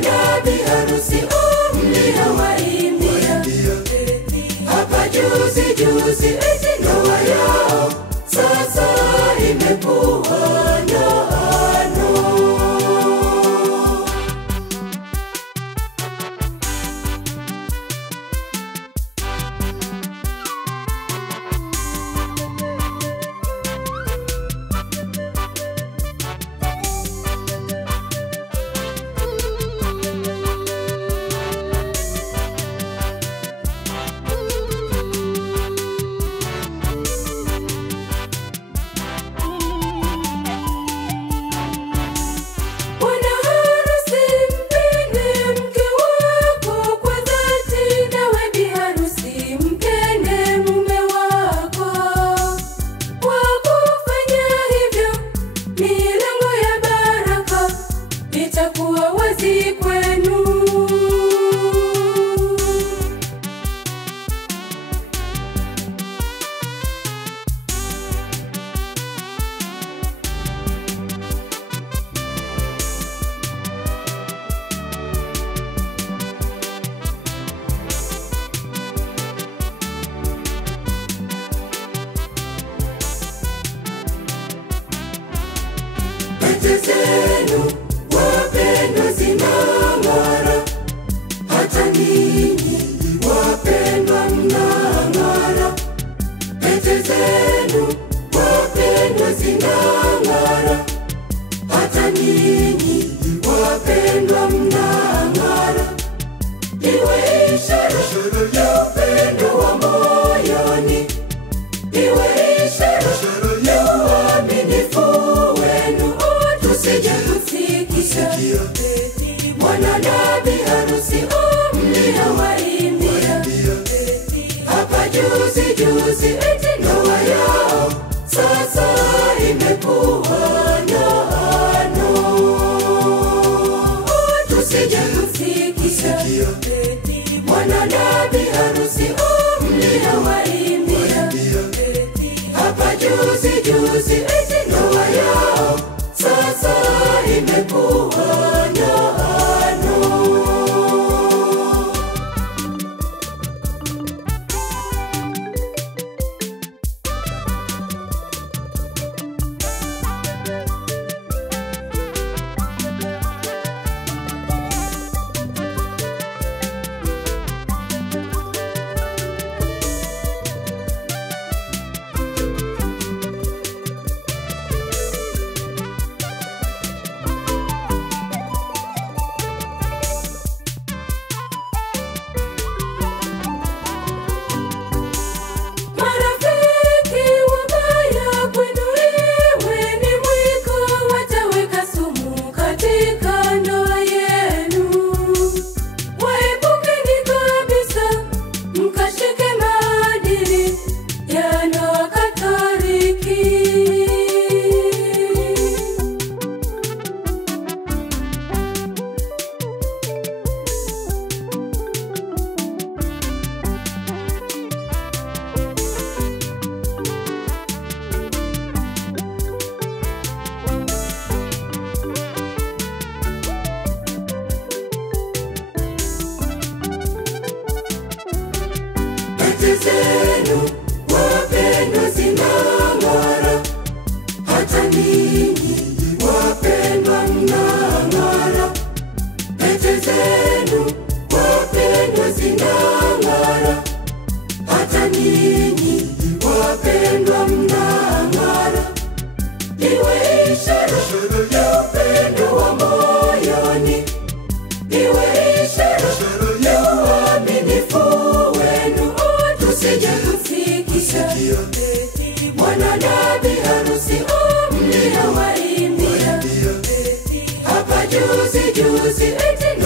Mwana biharusi mliowaimbia hapa juzi juzi, eti ndoa yao sasa imekuwa ndoano. Pete zenu wapendwa zinang'ara, hata ninyi wapendwa mnang'ara. Pete zenu wapendwa zinang'ara, hata ninyi wapendwa mnang'ara. Iwe ishara ya upendo wa moyoni, iwe ishara ya uaminifu wenu, tusije kusikia mwana na biharusi mliowaimbia hapa juzi juzi, eti ndoa yao sasa imekuwa ndoano. Tusije kusikia mwana na biharusi mliowaimbia hapa juzi juzi, eti ndoa yao sasa imekuwa ndoano. Pete zenu wapendwa zinang'ara, hata ninyi wapendwa mnang'ara. Pete zenu wapendwa zinang'ara, hata ninyi wapendwa mnang'ara. Iwe ishara ya upendo wa moyoni, iwe ishara ya uaminifu wenu, tusije kusikia mwana na biharusi mliowaimbia hapa juzi juzi, eti